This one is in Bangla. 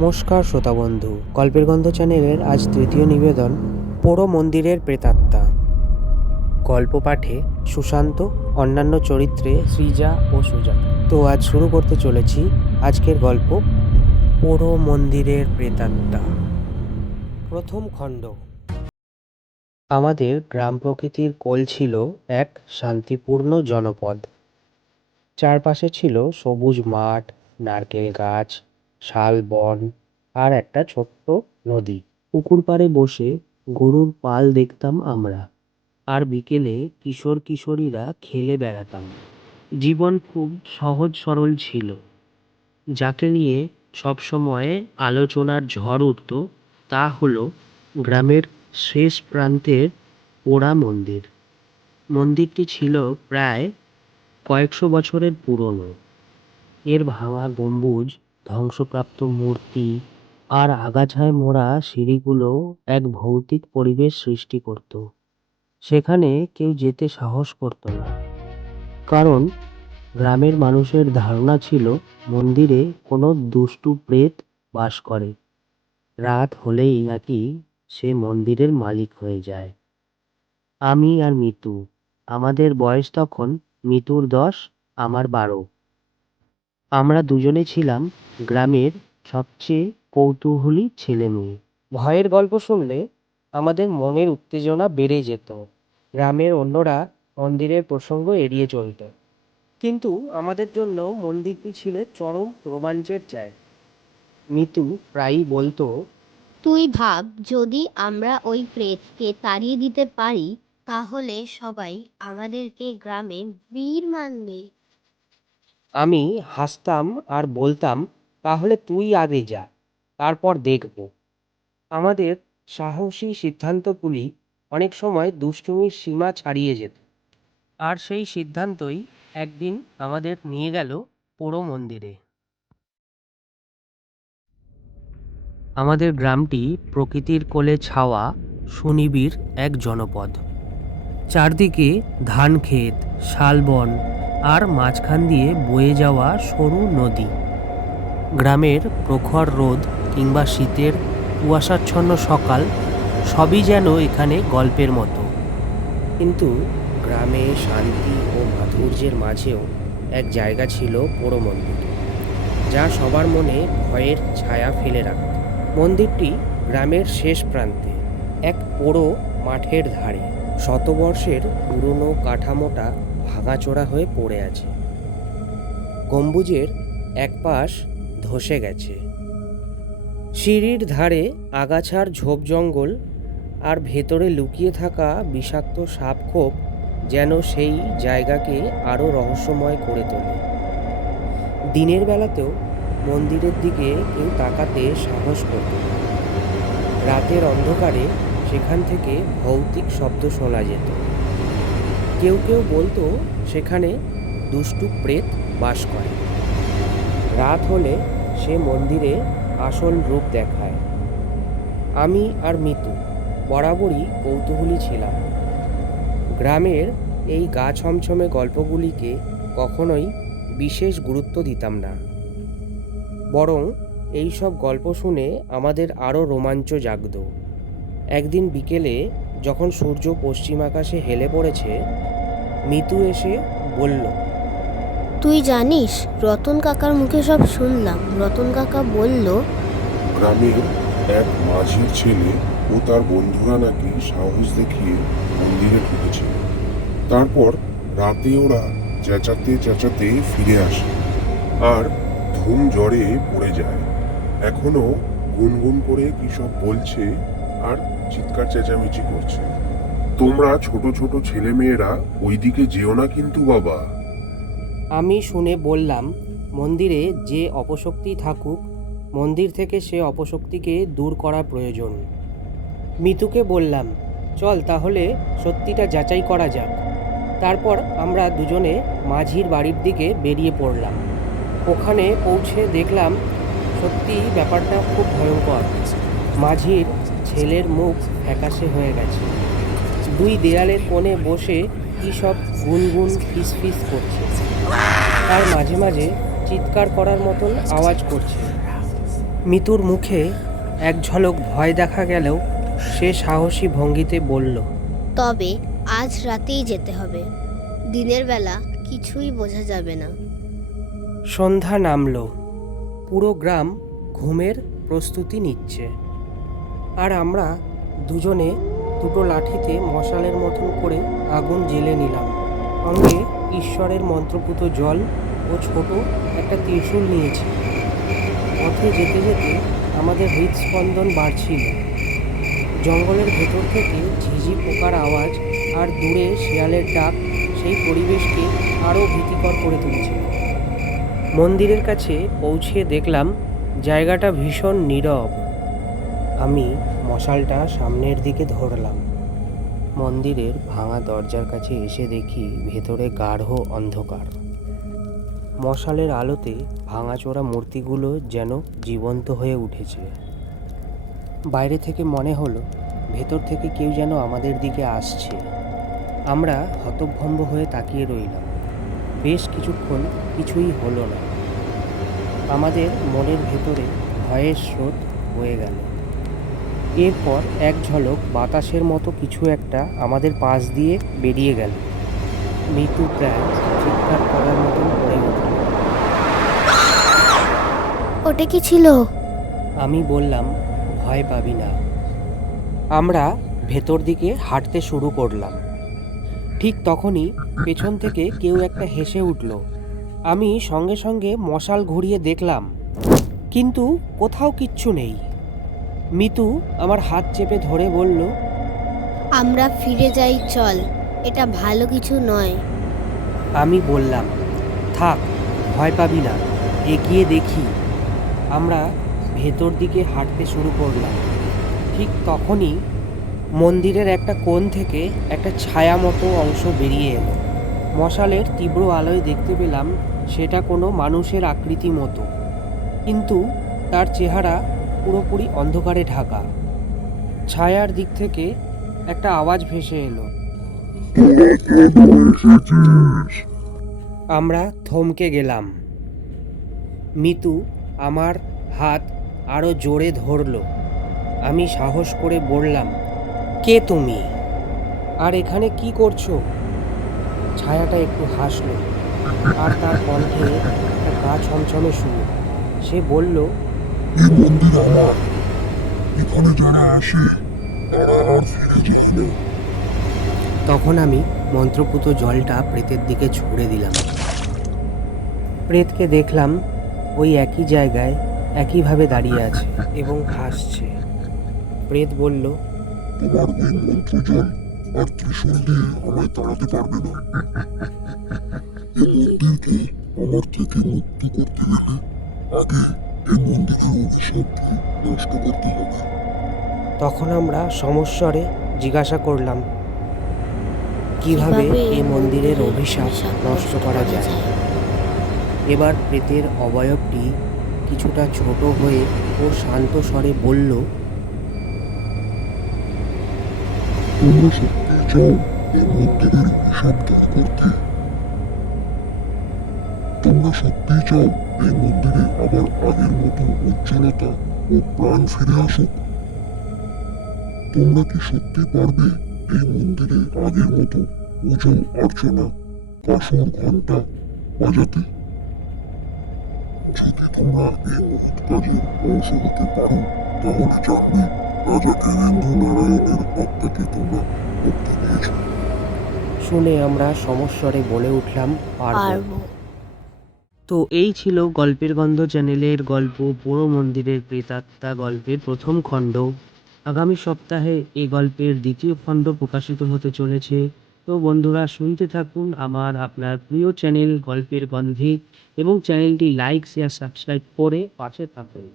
নমস্কার শ্রোতা বন্ধু। গল্পের গন্ধ চ্যানেলের আজ তৃতীয় নিবেদন, পোড়ো মন্দিরের প্রেতাত্মা। গল্প পাঠে সুশান্ত, অন্যান্য চরিত্রে সৃজা ও সুজাতা। তো আজ শুরু করতে চলেছি আজকের গল্প, পোড়ো মন্দিরের প্রেতাত্মা। প্রথম খণ্ড। আমাদের গ্রাম প্রকৃতির কোল ছিল এক শান্তিপূর্ণ জনপদ। চারপাশে ছিল সবুজ মাঠ, নারকেল গাছ শাল বন আর একটা ছোট্ট নদী। পুকুর পাড়ে বসে গরুর পাল দেখতাম আমরা। আর বিকেলে কিশোর কিশোরীরা খেলে বেড়াতাম। জীবন খুব সহজ সরল ছিল। যাকে নিয়ে সবসময় আলোচনার ঝড় উঠত, তা হলো গ্রামের শেষ প্রান্তের পোড়া মন্দির। মন্দিরটি ছিল প্রায় কয়েকশো বছরের পুরনো। এর ভাঙা গম্বুজ ধ্বংসপ্রাপ্ত মূর্তি আর আগাছায় মোড়া সিঁড়িগুলো এক ভৌতিক পরিবেশ সৃষ্টি করত। সেখানে কেউ যেতে সাহস করত না। কারণ গ্রামের মানুষের ধারণা ছিল মন্দিরে কোনো দুষ্টু প্রেত বাস করে। রাত হলেই নাকি সে মন্দিরের মালিক হয়ে যায়। আমি আর মিতু। আমাদের বয়স তখন মিতুর দশ, আমার বারো। আমরা দুজনে ছিলাম গ্রামের সবচেয়ে কৌতূহলী ছেলে মেয়ে। ভয়ের গল্প শুনলে আমাদের মনের উত্তেজনা বেড়ে যেত। গ্রামের অন্যরা মন্দিরের প্রসঙ্গ এড়িয়ে চলত। কিন্তু আমাদের জন্য মন্দিরটি ছিল চরম রোমাঞ্চের জায়গা। মিতু প্রায়ই বলতো তুই ভাব যদি আমরা ওই প্রেতকে তাড়িয়ে দিতে পারি তাহলে সবাই আমাদেরকে গ্রামে বীর মানবে। আমি হাসতাম আর বলতাম, তাহলে তুই আগে যা, তারপর দেখব। আমাদের সাহসী সিদ্ধান্তগুলি অনেক সময় দুষ্টুমির সীমা ছাড়িয়ে যেত। আর সেই সিদ্ধান্তই একদিন আমাদের নিয়ে গেল পোড়ো মন্দিরে। আমাদের গ্রামটি প্রকৃতির কোলে ছাওয়া সুনিবিড় এক জনপদ। চারদিকে ধান ক্ষেত শালবন আর মাঝখান দিয়ে বয়ে যাওয়া সরু নদী। গ্রামের প্রখর রোদ কিংবা শীতের কুয়াশাচ্ছন্ন সকাল সবই যেন এখানে গল্পের মতো। কিন্তু গ্রামে শান্তি ও মাধুর্যের মাঝেও এক জায়গা ছিল পোড়ো মন্দির যা সবার মনে ভয়ের ছায়া ফেলে রাখত। মন্দিরটি গ্রামের শেষ প্রান্তে, এক পোড়ো মাঠের ধারে। শতবর্ষের পুরনো কাঠামোটা ভাঙাচোরা হয়ে পড়ে আছে। গম্বুজের এক পাশ ধসে গেছে। সিঁড়ির ধারে আগাছার ঝোপ জঙ্গল আর ভেতরে লুকিয়ে থাকা বিষাক্ত সাপখোপ যেন সেই জায়গাকে আরও রহস্যময় করে তোলে। দিনের বেলাতেও মন্দিরের দিকে কেউ তাকাতে সাহস করত রাতের অন্ধকারে সেখান থেকে ভৌতিক শব্দ শোনা যেত। কেউ কেউ বলতো সেখানে দুষ্টু প্রেত বাস করে। রাত হলে সে মন্দিরে আসল রূপ দেখায়। আমি আর মিতু বরাবরই কৌতূহলী ছিলাম। গ্রামের এই গা ছমছমে গল্পগুলিকে কখনোই বিশেষ গুরুত্ব দিতাম না। বরং এই সব গল্প শুনে আমাদের আরও রোমাঞ্চ জাগত। একদিন বিকেলে যখন সূর্য পশ্চিম আকাশে হেলে পড়েছে মিতু এসে বলল তুই জানিস রতন কাকার মুখে সব শুনলাম। রতন কাকা বলল গ্রামের এক মাঝির ছেলে ও তার বন্ধুরা নাকি সাহস দেখিয়ে মন্দিরে ঢুকেছিল তারপর রাতে ওরা চেঁচাতে চেঁচাতে ফিরে আসে আর ধুম জ্বরে পড়ে যায়। এখনও গুনগুন করে কি সব বলছে আর চিৎকার চেঁচামেচি করছে। তোমরা ছোট ছোট ছেলে মেয়েরা ওইদিকে যেও না কিন্তু, বাবা। আমি শুনে বললাম, মন্দিরে যে অপশক্তি থাকুক, মন্দির থেকে সে অপশক্তিকে দূর করা প্রয়োজন। মিতুকে বললাম, চল তাহলে সত্যিটা যাচাই করা যাক। তারপর আমরা দুজনে মাঝির বাড়ির দিকে বেরিয়ে পড়লাম। ওখানে পৌঁছে দেখলাম সত্যি ব্যাপারটা খুব ভয়ঙ্কর। মাঝির ছেলের মুখ ফ্যাকাশে হয়ে গেছে। দুই দেয়ালের কোণে বসে কী সব গুনগুন ফিসফিস করছে। তার মাঝে মাঝে চিৎকার করার মতন আওয়াজ করছে। মিতুর মুখে এক ঝলক ভয় দেখা গেলেও সে সাহসী ভঙ্গিতে বলল তবে আজ রাতেই যেতে হবে। দিনের বেলা কিছুই বোঝা যাবে না। সন্ধ্যা নামল। পুরো গ্রাম ঘুমের প্রস্তুতি নিচ্ছে। আর আমরা দুজনে দুটো লাঠিতে মশালের মতন করে আগুন জ্বেলে নিলাম। সঙ্গে ঈশ্বরের মন্ত্রপুত জল ও ছোট একটা ত্রিশূল নিয়েছি। পথে যেতে যেতে আমাদের হৃদস্পন্দন বাড়ছিল। জঙ্গলের ভেতর থেকে ঝিঝি পোকার আওয়াজ আর দূরে শিয়ালের ডাক সেই পরিবেশকে আরও ভীতিকর করে তুলছে। মন্দিরের কাছে পৌঁছে দেখলাম জায়গাটা ভীষণ নীরব। আমি মশালটা সামনের দিকে ধরলাম। মন্দিরের ভাঙা দরজার কাছে এসে দেখি ভেতরে গাঢ় অন্ধকার। মশালের আলোতে ভাঙাচোরা মূর্তিগুলো যেন জীবন্ত হয়ে উঠেছে। বাইরে থেকে মনে হলো, ভেতর থেকে কেউ যেন আমাদের দিকে আসছে। আমরা হতভম্ব হয়ে তাকিয়ে রইলাম। বেশ কিছুক্ষণ কিছুই হলো না। আমাদের মনের ভেতরে ভয়ের স্রোত বয়ে গেল। এরপর এক ঝলক বাতাসের মতো কিছু একটা আমাদের পাশ দিয়ে বেরিয়ে গেল। মৃত্যু প্রায় চিৎকার করার মতন করে উঠল। ওটা কি ছিল? আমি বললাম ভয় পাবি না। আমরা ভেতর দিকে হাঁটতে শুরু করলাম। ঠিক তখনই পেছন থেকে কেউ একটা হেসে উঠল। আমি সঙ্গে সঙ্গে মশাল ঘুরিয়ে দেখলাম কিন্তু কোথাও কিচ্ছু নেই। মিতু আমার হাত চেপে ধরে বলল আমরা ফিরে যাই চল। এটা ভালো কিছু নয়। আমি বললাম থাক ভয় পাবি না এগিয়ে দেখি। আমরা ভেতর দিকে হাঁটতে শুরু করলাম। ঠিক তখনই মন্দিরের একটা কোণ থেকে একটা ছায়া মতো অংশ বেরিয়ে এলো। মশালের তীব্র আলোয় দেখতে পেলাম সেটা কোনো মানুষের আকৃতি মতো। কিন্তু তার চেহারা পুরোপুরি অন্ধকারে ঢাকা। ছায়ার দিক থেকে একটা আওয়াজ ভেসে এলো। আমরা থমকে গেলাম। মিতু আমার হাত আরও জোরে ধরলো। আমি সাহস করে বললাম, কে তুমি? আর এখানে কি করছ? ছায়াটা একটু হাসলো, আর তার কণ্ঠে একটা গা ছমছমে শুরু। সে বলল এই মন্দির আমার। এখানে যারা আসে তারা আর ফিরে যায় না। তখন আমি মন্ত্রপুত জলটা প্রেতের দিকে ছুড়ে দিলাম। প্রেতকে দেখলাম ওই একই জায়গায় একইভাবে দাঁড়িয়ে আছে এবং হাসছে। প্রেত বলল তোমার ওই মন্ত্রজল আর ত্রিশূল দিয়ে আমায় তাড়াতে পারবে না। এই মন্দিরকে আমার থেকে মুক্ত করতে গেলে আগে এই মন্দিরের অভিশাপকে নষ্ট করতে হবে তখন আমরা সমস্বরে জিজ্ঞাসা করলাম কীভাবে এই মন্দিরের অভিশাপ নষ্ট করা যায়? এবার প্রেতের অবয়বটি কিছুটা ছোট হয়ে ও শান্ত স্বরে বলল তোমরা সত্যি চাও এই মন্দিরের অভিশাপ তোমরা সত্যি চাও এই মন্দিরে আবার আগের মতো উজ্জ্বলতা ও প্রাণ ফিরে আসুক? তোমরা কি সত্যি পারবে এই মন্দিরে আগের মতো পুজো অর্চনা কাসর ঘণ্টা বাজাতে? যদি তোমরা এই মহৎ কাজে অংশ হতে পারো তাহলে জানবে রাজা দেবেন্দ্র নারায়ণের হাত থেকে তোমরা মুক্তি পেয়েছ। শুনে আমরা সমস্বরে বলে উঠলাম পারব। তো এই ছিল গল্পের গন্ধ চ্যানেলের গল্প, বড় মন্দিরের প্রেতাত্মা গল্পের প্রথম খণ্ড। আগামী সপ্তাহে এই গল্পের দ্বিতীয় খণ্ড প্রকাশিত হতে চলেছে। তো বন্ধুরা, শুনতে থাকুন আমার, আপনার প্রিয় চ্যানেল গল্পের গন্ধে এবং চ্যানেলটি লাইক শেয়ার সাবস্ক্রাইব করে পাশে থাকুন।